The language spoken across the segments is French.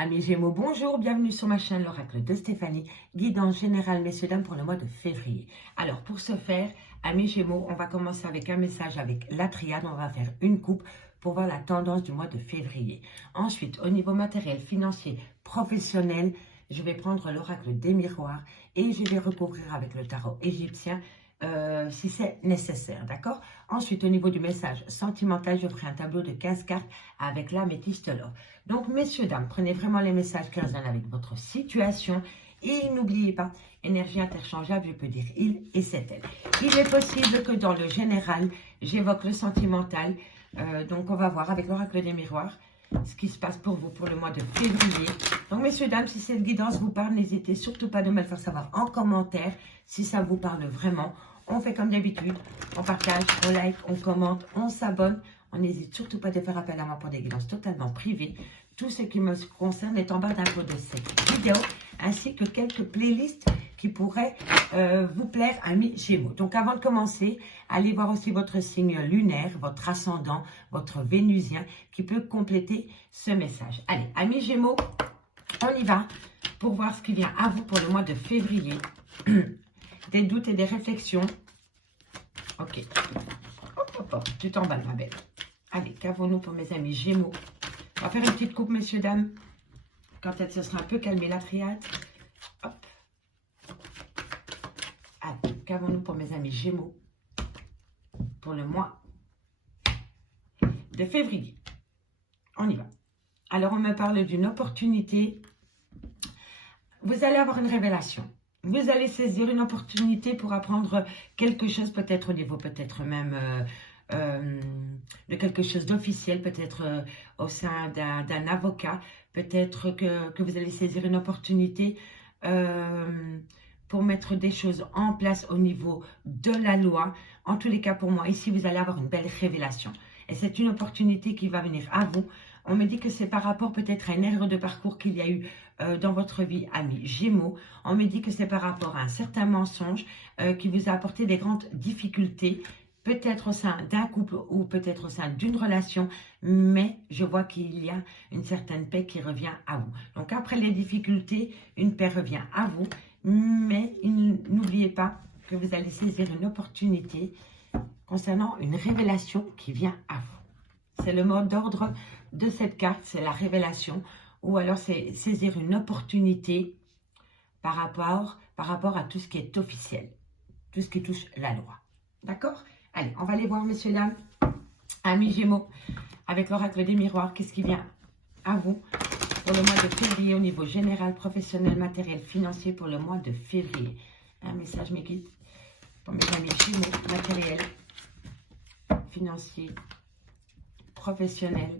Amis Gémeaux, bonjour, bienvenue sur ma chaîne l'Oracle de Stéphanie, guidance générale, messieurs, dames, pour le mois de février. Alors, pour ce faire, amis Gémeaux, on va commencer avec un message avec la triade. On va faire une coupe pour voir la tendance du mois de février. Ensuite, au niveau matériel, financier, professionnel, je vais prendre l'Oracle des miroirs et je vais recouvrir avec le tarot égyptien si c'est nécessaire, d'accord? Ensuite, au niveau du message sentimental, je ferai un tableau de 15 cartes avec l'améthyste l'or. Donc, messieurs, dames, prenez vraiment les messages qui résonnent avec votre situation et n'oubliez pas, énergie interchangeable, je peux dire il et c'est elle. Il est possible que dans le général, j'évoque le sentimental, donc on va voir avec l'oracle des miroirs ce qui se passe pour vous pour le mois de février. Donc, messieurs, dames, si cette guidance vous parle, n'hésitez surtout pas de me le faire savoir en commentaire si ça vous parle vraiment. On fait comme d'habitude, on partage, on like, on commente, on s'abonne. On n'hésite surtout pas de faire appel à moi pour des guidances totalement privées. Tout ce qui me concerne est en barre d'infos de cette vidéo, ainsi que quelques playlists qui pourraient vous plaire, amis Gémeaux. Donc, avant de commencer, allez voir aussi votre signe lunaire, votre ascendant, votre vénusien, qui peut compléter ce message. Allez, amis Gémeaux, on y va pour voir ce qui vient à vous pour le mois de février. Des doutes et des réflexions. Ok. Hop, hop, hop. Tu t'emballes, ma belle. Allez, qu'avons-nous pour mes amis Gémeaux? On va faire une petite coupe, messieurs, dames. Quand elle se sera un peu calmée, la triade. Hop. Allez, qu'avons-nous pour mes amis Gémeaux pour le mois de février? On y va. Alors, on me parle d'une opportunité. Vous allez avoir une révélation. Vous allez saisir une opportunité pour apprendre quelque chose, peut-être au niveau, peut-être même de quelque chose d'officiel, peut-être au sein d'un avocat, peut-être que vous allez saisir une opportunité pour mettre des choses en place au niveau de la loi. En tous les cas, pour moi, ici, vous allez avoir une belle révélation. Et c'est une opportunité qui va venir à vous. On me dit que c'est par rapport peut-être à une erreur de parcours qu'il y a eu dans votre vie, amis Gémeaux. On me dit que c'est par rapport à un certain mensonge qui vous a apporté des grandes difficultés, peut-être au sein d'un couple ou peut-être au sein d'une relation, mais je vois qu'il y a une certaine paix qui revient à vous. Donc après les difficultés, une paix revient à vous, mais n'oubliez pas que vous allez saisir une opportunité concernant une révélation qui vient à vous. C'est le mot d'ordre de cette carte, c'est la révélation, ou alors c'est saisir une opportunité par rapport à tout ce qui est officiel, tout ce qui touche la loi. D'accord? Allez, on va aller voir, messieurs, dames, amis Gémeaux, avec l'oracle des miroirs, qu'est-ce qui vient à vous pour le mois de février au niveau général, professionnel, matériel, financier pour le mois de février. Un message, mes guides, pour mes amis Gémeaux, matériel, financier, professionnel,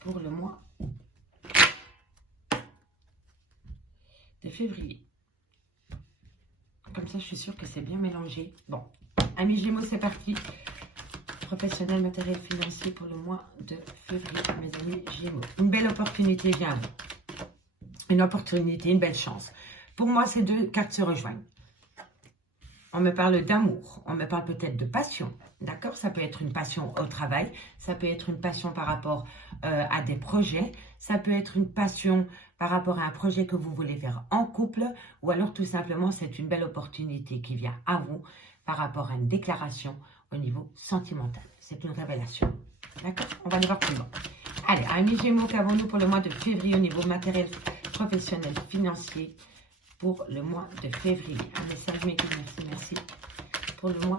pour le mois de février. Comme ça, je suis sûre que c'est bien mélangé. Bon, amis Gémeaux, c'est parti. Professionnel, matériel, financier pour le mois de février, mes amis Gémeaux. Une belle opportunité vient à vous. Une opportunité, une belle chance. Pour moi, ces deux cartes se rejoignent. On me parle d'amour, on me parle peut-être de passion, d'accord? Ça peut être une passion au travail, ça peut être une passion par rapport à des projets, ça peut être une passion par rapport à un projet que vous voulez faire en couple, ou alors tout simplement c'est une belle opportunité qui vient à vous par rapport à une déclaration au niveau sentimental. C'est une révélation, d'accord? On va aller voir plus loin. Allez, amis Gémeaux, qu'avons-nous pour le mois de février au niveau matériel, professionnel, financier, pour le mois de février? Un message, mes guides, merci pour le mois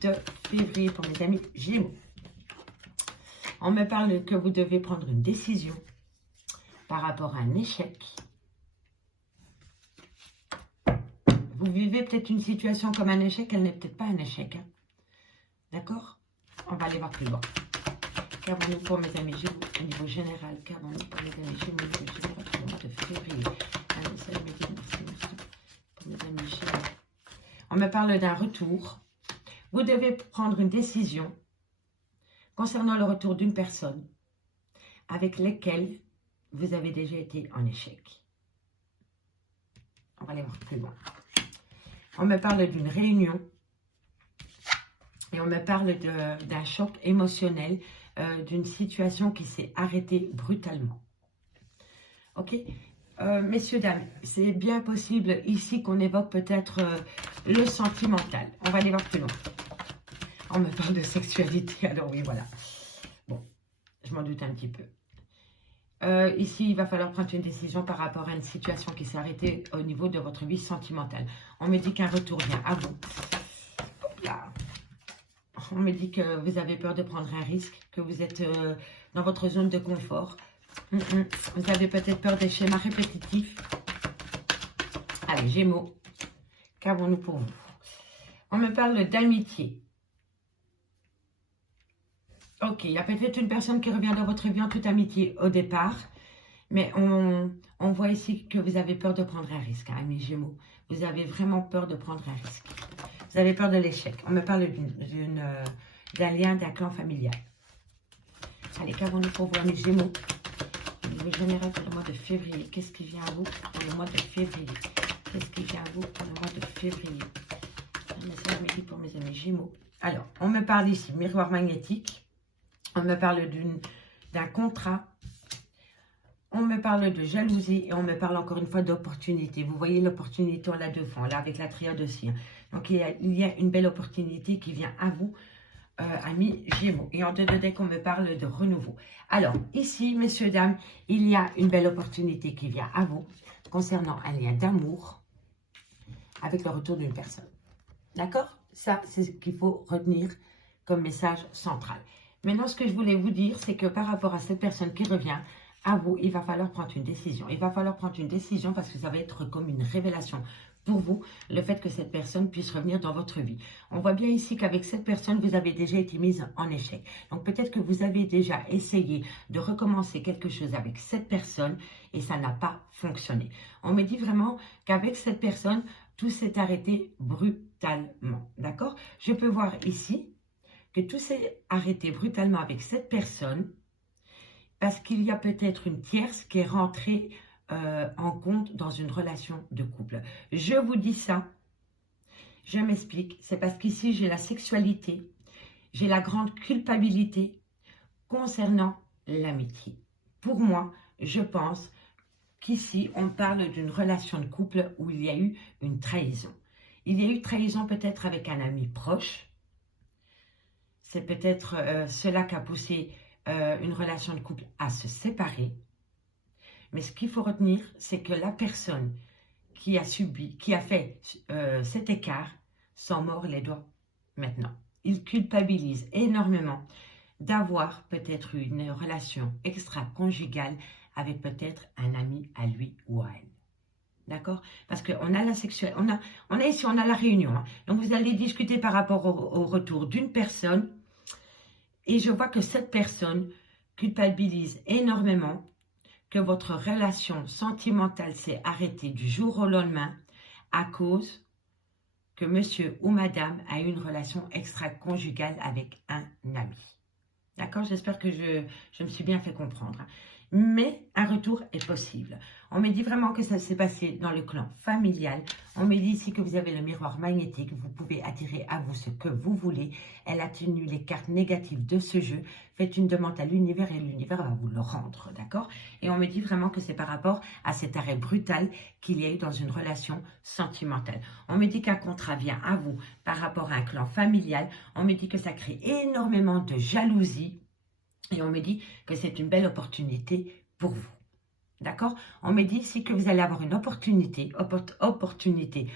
de février pour mes amis Gémeaux. On me parle que vous devez prendre une décision par rapport à un échec. Vous vivez peut-être une situation comme un échec, elle n'est peut-être pas un échec. Hein. D'accord? On va aller voir plus loin. Qu'avons-nous pour mes amis Gémeaux au niveau général? Qu'avons-nous pour mes amis Gémeaux au niveau général pour le mois de février? Un message, mes guides, merci pour mes amis Gémeaux. On me parle d'un retour. Vous devez prendre une décision concernant le retour d'une personne avec laquelle vous avez déjà été en échec. On va aller voir plus loin. On me parle d'une réunion et on me parle d'un choc émotionnel d'une situation qui s'est arrêtée brutalement. Ok, messieurs, dames, c'est bien possible ici qu'on évoque peut-être le sentimental. On va aller voir plus loin. On me parle de sexualité, alors oui, voilà. Bon, je m'en doute un petit peu. Ici, il va falloir prendre une décision par rapport à une situation qui s'est arrêtée au niveau de votre vie sentimentale. On me dit qu'un retour vient à vous. Hop là. On me dit que vous avez peur de prendre un risque, que vous êtes dans votre zone de confort. Vous avez peut-être peur des schémas répétitifs. Allez, Gémeaux, qu'avons-nous pour vous? On me parle d'amitié. Ok, il y a peut-être une personne qui revient dans votre vie en toute amitié au départ. Mais on voit ici que vous avez peur de prendre un risque, hein, amis Gémeaux. Vous avez vraiment peur de prendre un risque. Vous avez peur de l'échec. On me parle d'un lien, d'un clan familial. Allez, qu'avons-nous pour vous, amis Gémeaux? Au niveau général pour le mois de février, qu'est-ce qui vient à vous pour le mois de février? Qu'est-ce qui vient à vous pour le mois de février? Un message midi pour mes amis Gémeaux. Alors, on me parle ici, miroir magnétique. On me parle d'un contrat. On me parle de jalousie et on me parle encore une fois d'opportunité. Vous voyez l'opportunité, on l'a devant, là, avec la triade aussi. Hein. Donc, il y a une belle opportunité qui vient à vous, amis Gémeaux. Et en deux de deck, on me parle de renouveau. Alors, ici, messieurs, dames, il y a une belle opportunité qui vient à vous concernant un lien d'amour avec le retour d'une personne. D'accord? Ça, c'est ce qu'il faut retenir comme message central. Maintenant, ce que je voulais vous dire, c'est que par rapport à cette personne qui revient à vous, il va falloir prendre une décision. Il va falloir prendre une décision parce que ça va être comme une révélation pour vous, le fait que cette personne puisse revenir dans votre vie. On voit bien ici qu'avec cette personne, vous avez déjà été mise en échec. Donc peut-être que vous avez déjà essayé de recommencer quelque chose avec cette personne et ça n'a pas fonctionné. On me dit vraiment qu'avec cette personne, tout s'est arrêté brutalement. D'accord? Je peux voir ici que tout s'est arrêté brutalement avec cette personne parce qu'il y a peut-être une tierce qui est rentrée en compte dans une relation de couple. Je vous dis ça, je m'explique, c'est parce qu'ici j'ai la sexualité, j'ai la grande culpabilité concernant l'amitié. Pour moi, je pense qu'ici on parle d'une relation de couple où il y a eu une trahison. Il y a eu trahison peut-être avec un ami proche. C'est peut-être cela qui a poussé une relation de couple à se séparer. Mais ce qu'il faut retenir, c'est que la personne qui a subi, qui a fait cet écart, s'en mord les doigts maintenant. Il culpabilise énormément d'avoir peut-être eu une relation extra-conjugale avec peut-être un ami à lui ou à elle. D'accord? Parce qu'on a la sexualité, on a ici, on a la réunion. Hein. Donc vous allez discuter par rapport au retour d'une personne. Et je vois que cette personne culpabilise énormément que votre relation sentimentale s'est arrêtée du jour au lendemain à cause que monsieur ou madame a eu une relation extra-conjugale avec un ami. D'accord? J'espère que je me suis bien fait comprendre. Mais un retour est possible. On me dit vraiment que ça s'est passé dans le clan familial. On me dit ici que vous avez le miroir magnétique. Vous pouvez attirer à vous ce que vous voulez. Elle atténue les cartes négatives de ce jeu. Faites une demande à l'univers et l'univers va vous le rendre. D'accord? Et on me dit vraiment que c'est par rapport à cet arrêt brutal qu'il y a eu dans une relation sentimentale. On me dit qu'un contrat vient à vous par rapport à un clan familial. On me dit que ça crée énormément de jalousie. Et on me dit que c'est une belle opportunité pour vous. D'accord? On me dit ici que vous allez avoir une opportunité, opportunité.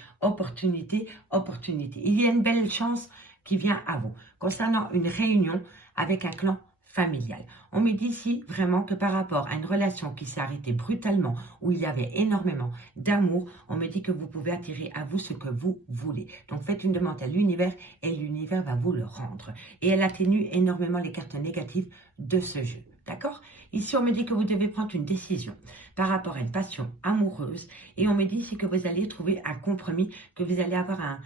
Il y a une belle chance qui vient à vous concernant une réunion avec un clan familial. On me dit ici vraiment que par rapport à une relation qui s'est arrêtée brutalement, où il y avait énormément d'amour, on me dit que vous pouvez attirer à vous ce que vous voulez. Donc faites une demande à l'univers et l'univers va vous le rendre. Et elle atténue énormément les cartes négatives de ce jeu. D'accord? Ici, on me dit que vous devez prendre une décision par rapport à une passion amoureuse. Et on me dit ici que vous allez trouver un compromis, que vous allez avoir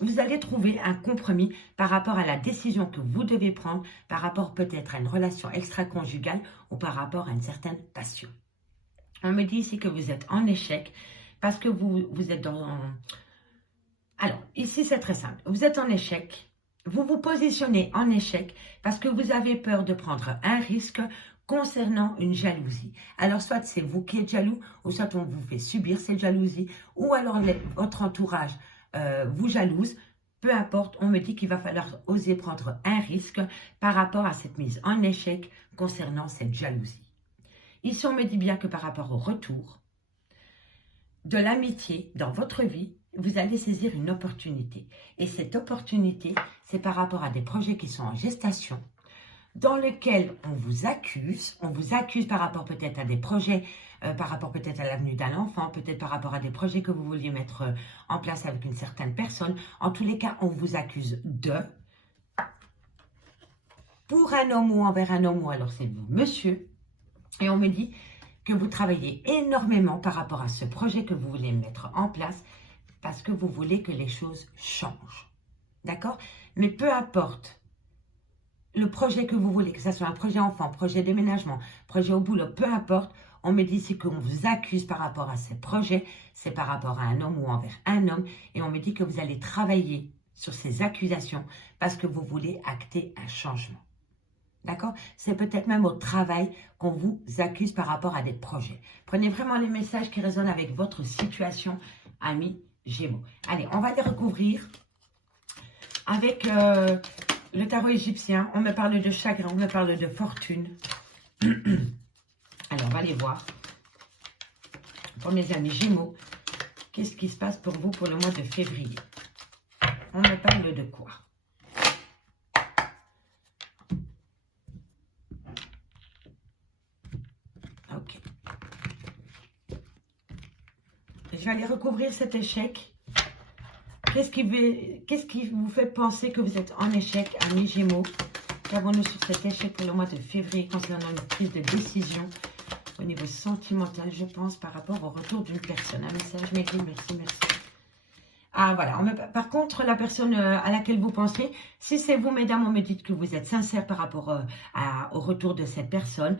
vous allez trouver un compromis par rapport à la décision que vous devez prendre, par rapport peut-être à une relation extra-conjugale ou par rapport à une certaine passion. On me dit ici que vous êtes en échec parce que vous êtes dans... Alors, ici, c'est très simple. Vous êtes en échec vous vous positionnez en échec parce que vous avez peur de prendre un risque concernant une jalousie. Alors, soit c'est vous qui êtes jaloux, ou soit on vous fait subir cette jalousie, ou alors votre entourage vous jalouse. Peu importe, on me dit qu'il va falloir oser prendre un risque par rapport à cette mise en échec concernant cette jalousie. Ici, on me dit bien que par rapport au retour de l'amitié dans votre vie, vous allez saisir une opportunité. Et cette opportunité, c'est par rapport à des projets qui sont en gestation, dans lesquels on vous accuse par rapport peut-être à des projets, par rapport peut-être à l'avenue d'un enfant, peut-être par rapport à des projets que vous vouliez mettre en place avec une certaine personne. En tous les cas, on vous accuse pour un homme ou envers un homme, ou alors c'est vous, monsieur, et on me dit que vous travaillez énormément par rapport à ce projet que vous voulez mettre en place, parce que vous voulez que les choses changent. D'accord? Mais peu importe le projet que vous voulez, que ce soit un projet enfant, projet déménagement, projet au boulot, peu importe, on me dit ici qu'on vous accuse par rapport à ces projets, c'est par rapport à un homme ou envers un homme, et on me dit que vous allez travailler sur ces accusations parce que vous voulez acter un changement. D'accord? C'est peut-être même au travail qu'on vous accuse par rapport à des projets. Prenez vraiment les messages qui résonnent avec votre situation, amis Gémeaux. Allez, on va les recouvrir avec le tarot égyptien. On me parle de chagrin, on me parle de fortune. Alors, on va les voir. Pour mes amis Gémeaux, qu'est-ce qui se passe pour vous pour le mois de février? On me parle de quoi? Ok. Je vais aller recouvrir cet échec. Qu'est-ce qui vous fait penser que vous êtes en échec, amis Gémeaux? Qu'avons-nous sur cet échec pour le mois de février concernant une prise de décision au niveau sentimental, je pense, par rapport au retour d'une personne? Un message, merci, merci. Ah, voilà. Par contre, la personne à laquelle vous pensez, si c'est vous, mesdames, on me dit que vous êtes sincère par rapport au retour de cette personne.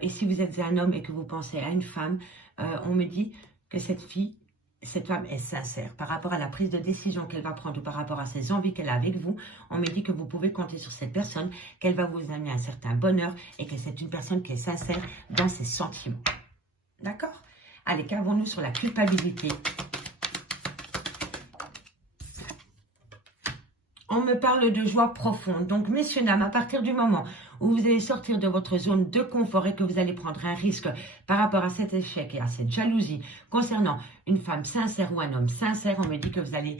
Et si vous êtes un homme et que vous pensez à une femme, on me dit que cette femme est sincère par rapport à la prise de décision qu'elle va prendre ou par rapport à ses envies qu'elle a avec vous. On me dit que vous pouvez compter sur cette personne, qu'elle va vous amener un certain bonheur et que c'est une personne qui est sincère dans ses sentiments. D'accord? Allez, qu'avons-nous sur la culpabilité? On me parle de joie profonde. Donc, messieurs, dames, à partir du moment où vous allez sortir de votre zone de confort et que vous allez prendre un risque par rapport à cet échec et à cette jalousie concernant une femme sincère ou un homme sincère, on me dit que vous allez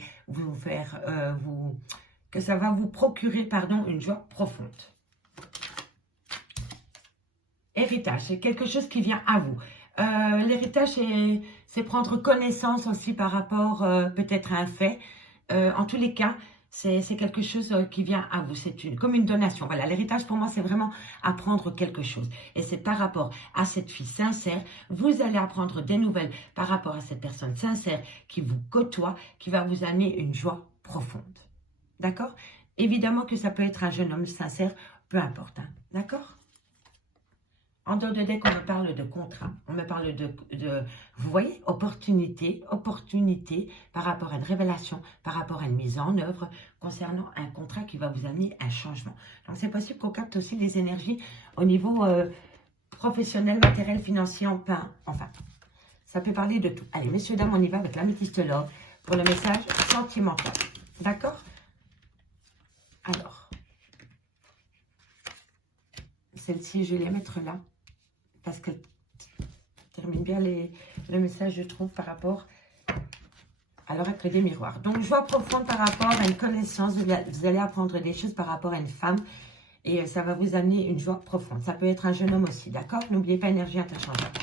que ça va vous procurer, une joie profonde. Héritage, c'est quelque chose qui vient à vous. L'héritage, c'est prendre connaissance aussi par rapport peut-être à un fait. En tous les cas, c'est quelque chose qui vient à vous. C'est comme une donation. Voilà, l'héritage pour moi, c'est vraiment apprendre quelque chose. Et c'est par rapport à cette fille sincère, vous allez apprendre des nouvelles par rapport à cette personne sincère qui vous côtoie, qui va vous amener une joie profonde. D'accord? Évidemment que ça peut être un jeune homme sincère, peu importe. Hein, d'accord? En dehors de deck, on me parle de contrat, on me parle vous voyez, opportunité par rapport à une révélation, par rapport à une mise en œuvre concernant un contrat qui va vous amener un changement. Donc, c'est possible qu'on capte aussi les énergies au niveau professionnel, matériel, financier, enfin, ça peut parler de tout. Allez, messieurs, dames, on y va avec l'améthyste love pour le message sentimental. D'accord? Alors, celle-ci, je vais les mettre là. Parce qu'elle termine bien le message, je trouve, par rapport à l'oracle des miroirs. Donc, joie profonde par rapport à une connaissance. Vous allez apprendre des choses par rapport à une femme. Et ça va vous amener une joie profonde. Ça peut être un jeune homme aussi, d'accord? N'oubliez pas, énergie interchangeable.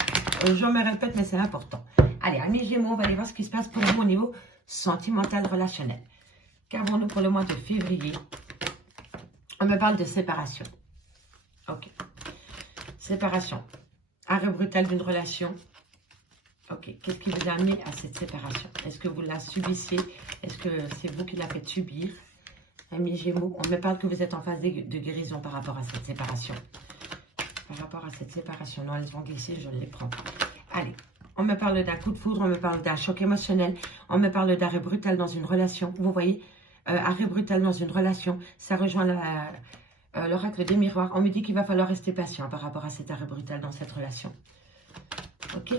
Je me répète, mais c'est important. Allez, amis Gémeaux, on va aller voir ce qui se passe pour vous au niveau sentimental, relationnel. Qu'avons-nous pour le mois de février? On me parle de séparation. Ok. Séparation. Arrêt brutal d'une relation. Ok. Qu'est-ce qui vous a amené à cette séparation? Est-ce que vous la subissez? Est-ce que c'est vous qui la faites subir? Amis Gémeaux, on me parle que vous êtes en phase de guérison par rapport à cette séparation. Par rapport à cette séparation. Non, elles vont glisser, je ne les prends pas. Allez. On me parle d'un coup de foudre, on me parle d'un choc émotionnel, on me parle d'arrêt brutal dans une relation. Vous voyez, arrêt brutal dans une relation, ça rejoint l'oracle des miroirs. On me dit qu'il va falloir rester patient par rapport à cet arrêt brutal dans cette relation. Ok?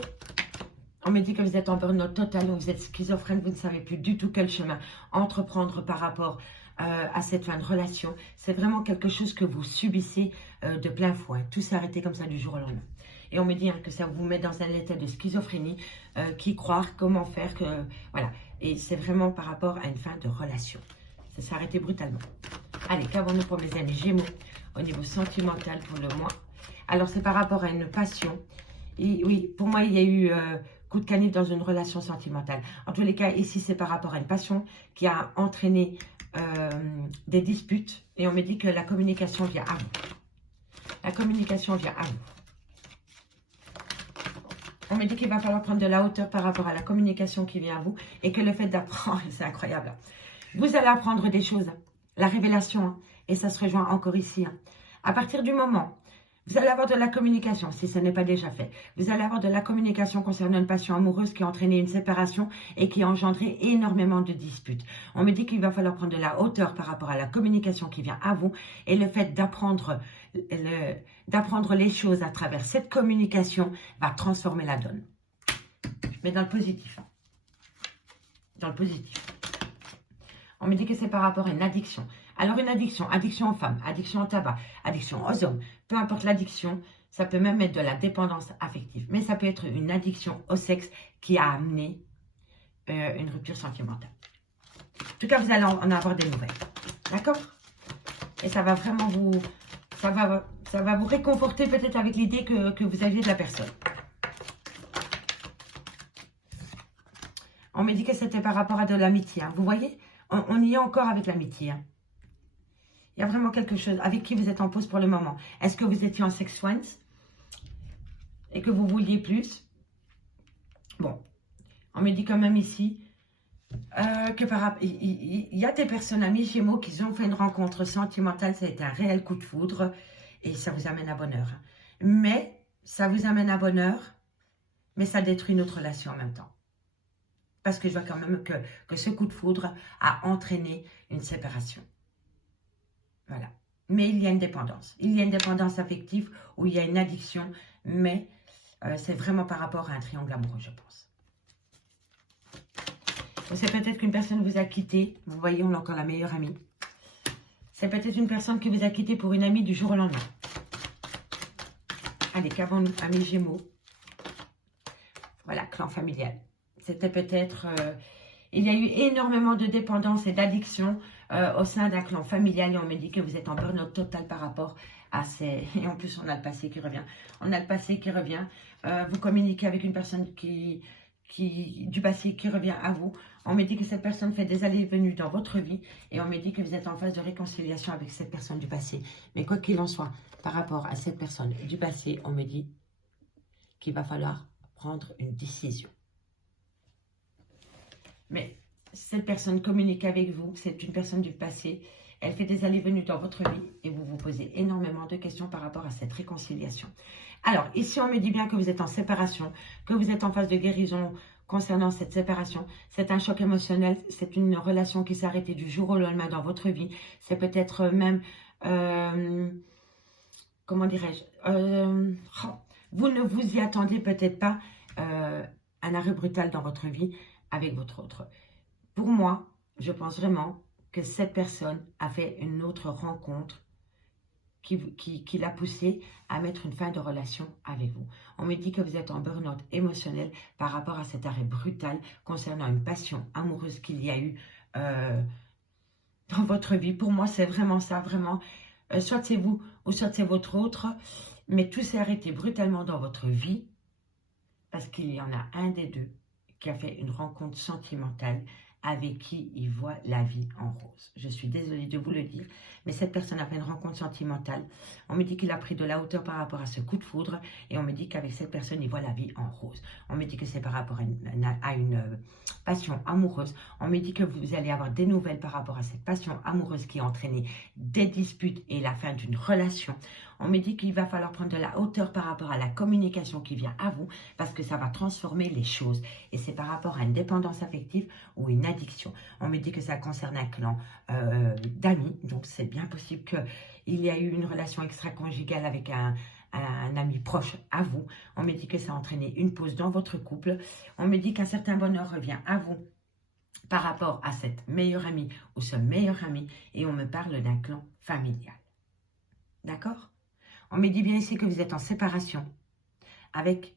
On me dit que vous êtes en burn-out total, vous êtes schizophrène, vous ne savez plus du tout quel chemin entreprendre par rapport à cette fin de relation. C'est vraiment quelque chose que vous subissez de plein fouet. Tout s'est arrêté comme ça du jour au lendemain. Et on me dit que ça vous met dans un état de schizophrénie, qui croire, comment faire, que voilà. Et c'est vraiment par rapport à une fin de relation. Ça s'est arrêté brutalement. Allez, qu'avons-nous pour mes amis Gémeaux au niveau sentimental pour le mois? Alors, c'est par rapport à une passion. Et oui, pour moi, il y a eu coup de canif dans une relation sentimentale. En tous les cas, ici, c'est par rapport à une passion qui a entraîné des disputes. Et on me dit que la communication vient à vous. La communication vient à vous. On me dit qu'il va falloir prendre de la hauteur par rapport à la communication qui vient à vous. Et que le fait d'apprendre, c'est incroyable. Vous allez apprendre des choses. La révélation, hein, et ça se rejoint encore ici. Hein. À partir du moment, vous allez avoir de la communication, si ce n'est pas déjà fait. Vous allez avoir de la communication concernant une passion amoureuse qui a entraîné une séparation et qui a engendré énormément de disputes. On me dit qu'il va falloir prendre de la hauteur par rapport à la communication qui vient à vous et le fait d'apprendre les choses à travers cette communication va transformer la donne. Mais dans le positif. Hein. Dans le positif. On me dit que c'est par rapport à une addiction. Alors une addiction, addiction aux femmes, addiction au tabac, addiction aux hommes, peu importe l'addiction, ça peut même être de la dépendance affective. Mais ça peut être une addiction au sexe qui a amené une rupture sentimentale. En tout cas, vous allez en avoir des nouvelles. D'accord? Et ça va vraiment vous... Ça va vous réconforter peut-être avec l'idée que vous aviez de la personne. On me dit que c'était par rapport à de l'amitié. Hein. Vous voyez? On y est encore avec l'amitié. Hein. Il y a vraiment quelque chose avec qui vous êtes en pause pour le moment. Est-ce que vous étiez en sex friends et que vous vouliez plus? Bon, on me dit quand même ici que il y a des personnes amies Gémeaux qui ont fait une rencontre sentimentale. Ça a été un réel coup de foudre et ça vous amène à bonheur. Mais ça vous amène à bonheur, mais ça détruit notre relation en même temps. Parce que je vois quand même que ce coup de foudre a entraîné une séparation. Voilà. Mais il y a une dépendance. Il y a une dépendance affective où il y a une addiction. Mais c'est vraiment par rapport à un triangle amoureux, je pense. C'est peut-être qu'une personne vous a quitté. Vous voyez, on a encore la meilleure amie. C'est peut-être une personne qui vous a quitté pour une amie du jour au lendemain. Allez, qu'avons-nous, amis Gémeaux? Voilà, clan familial. C'était peut-être... il y a eu énormément de dépendance et d'addiction au sein d'un clan familial. Et on me dit que vous êtes en burn-out total par rapport à ces... Et en plus, on a le passé qui revient. On a le passé qui revient. Vous communiquez avec une personne du passé qui revient à vous. On me dit que cette personne fait des allées et venues dans votre vie. Et on me dit que vous êtes en phase de réconciliation avec cette personne du passé. Mais quoi qu'il en soit, par rapport à cette personne du passé, on me dit qu'il va falloir prendre une décision. Mais cette personne communique avec vous, c'est une personne du passé, elle fait des allées-venues dans votre vie et vous vous posez énormément de questions par rapport à cette réconciliation. Alors, ici, on me dit bien que vous êtes en séparation, que vous êtes en phase de guérison concernant cette séparation. C'est un choc émotionnel, c'est une relation qui s'est arrêtée du jour au lendemain dans votre vie. C'est peut-être même, comment dirais-je, vous ne vous y attendiez peut-être pas, un arrêt brutal dans votre vie avec votre autre. Pour moi, je pense vraiment que cette personne a fait une autre rencontre qui l'a poussé à mettre une fin de relation avec vous. On me dit que vous êtes en burn-out émotionnel par rapport à cet arrêt brutal concernant une passion amoureuse qu'il y a eu dans votre vie. Pour moi, c'est vraiment ça, vraiment. Soit c'est vous ou soit c'est votre autre, mais tout s'est arrêté brutalement dans votre vie parce qu'il y en a un des deux qui a fait une rencontre sentimentale avec qui il voit la vie en rose. Je suis désolée de vous le dire, mais cette personne a fait une rencontre sentimentale. On me dit qu'il a pris de la hauteur par rapport à ce coup de foudre et on me dit qu'avec cette personne, il voit la vie en rose. On me dit que c'est par rapport à une passion amoureuse. On me dit que vous allez avoir des nouvelles par rapport à cette passion amoureuse qui a entraîné des disputes et la fin d'une relation. On me dit qu'il va falloir prendre de la hauteur par rapport à la communication qui vient à vous parce que ça va transformer les choses. Et c'est par rapport à une dépendance affective ou une addiction. On me dit que ça concerne un clan d'amis. Donc, c'est bien possible qu'il y a eu une relation extra-conjugale avec un ami proche à vous. On me dit que ça a entraîné une pause dans votre couple. On me dit qu'un certain bonheur revient à vous par rapport à cette meilleure amie ou ce meilleur ami. Et on me parle d'un clan familial. D'accord? On me dit bien ici que vous êtes en séparation avec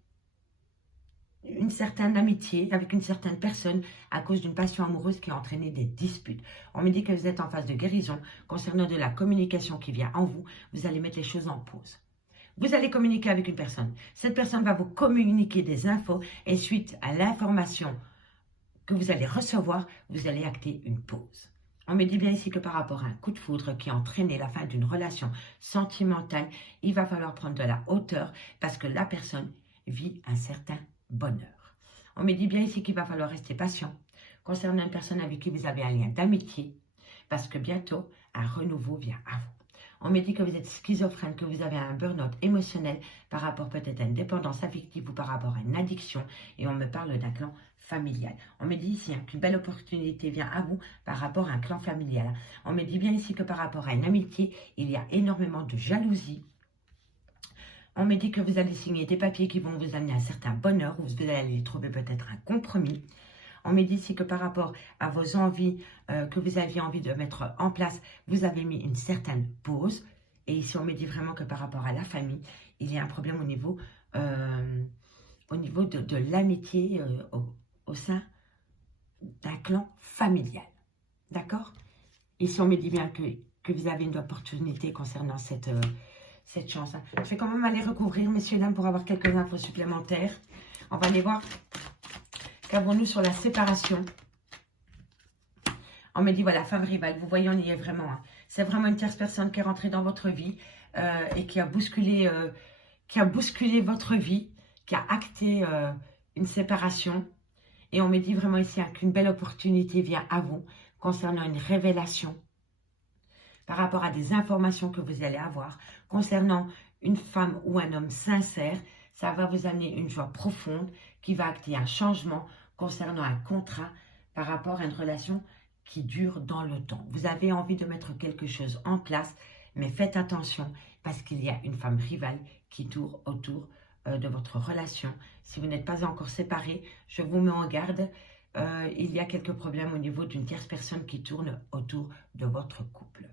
une certaine amitié, avec une certaine personne à cause d'une passion amoureuse qui a entraîné des disputes. On me dit que vous êtes en phase de guérison concernant de la communication qui vient en vous. Vous allez mettre les choses en pause. Vous allez communiquer avec une personne. Cette personne va vous communiquer des infos et suite à l'information que vous allez recevoir, vous allez acter une pause. On me dit bien ici que par rapport à un coup de foudre qui a entraîné la fin d'une relation sentimentale, il va falloir prendre de la hauteur parce que la personne vit un certain bonheur. On me dit bien ici qu'il va falloir rester patient concernant une personne avec qui vous avez un lien d'amitié parce que bientôt, un renouveau vient à vous. On me dit que vous êtes schizophrène, que vous avez un burn-out émotionnel par rapport peut-être à une dépendance affective ou par rapport à une addiction. Et on me parle d'un clan familial. On me dit ici qu'une belle opportunité vient à vous par rapport à un clan familial. On me dit bien ici que par rapport à une amitié, il y a énormément de jalousie. On me dit que vous allez signer des papiers qui vont vous amener un certain bonheur, ou vous allez trouver peut-être un compromis. On me dit ici que par rapport à vos envies que vous aviez envie de mettre en place, vous avez mis une certaine pause. Et ici, on me dit vraiment que par rapport à la famille, il y a un problème au niveau de l'amitié au sein d'un clan familial. D'accord? Ici, on me dit bien que vous avez une opportunité concernant cette chance. Je vais quand même aller recouvrir, messieurs, dames, pour avoir quelques infos supplémentaires. On va aller voir. Qu'avons-nous sur la séparation? On me dit, voilà, femme rivale. Vous voyez, on y est vraiment. Hein. C'est vraiment une tierce personne qui est rentrée dans votre vie et qui a bousculé votre vie, qui a acté une séparation. Et on me dit vraiment ici hein, qu'une belle opportunité vient à vous concernant une révélation par rapport à des informations que vous allez avoir concernant une femme ou un homme sincère. Ça va vous amener une joie profonde qui va acter un changement concernant un contrat par rapport à une relation qui dure dans le temps. Vous avez envie de mettre quelque chose en place, mais faites attention parce qu'il y a une femme rivale qui tourne autour de votre relation. Si vous n'êtes pas encore séparés, je vous mets en garde. Il y a quelques problèmes au niveau d'une tierce personne qui tourne autour de votre couple.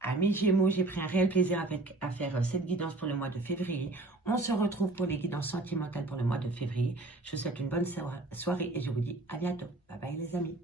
Amis Gémeaux, j'ai pris un réel plaisir à faire cette guidance pour le mois de février. On se retrouve pour les guidances sentimentales pour le mois de février. Je vous souhaite une bonne soirée et je vous dis à bientôt. Bye bye les amis.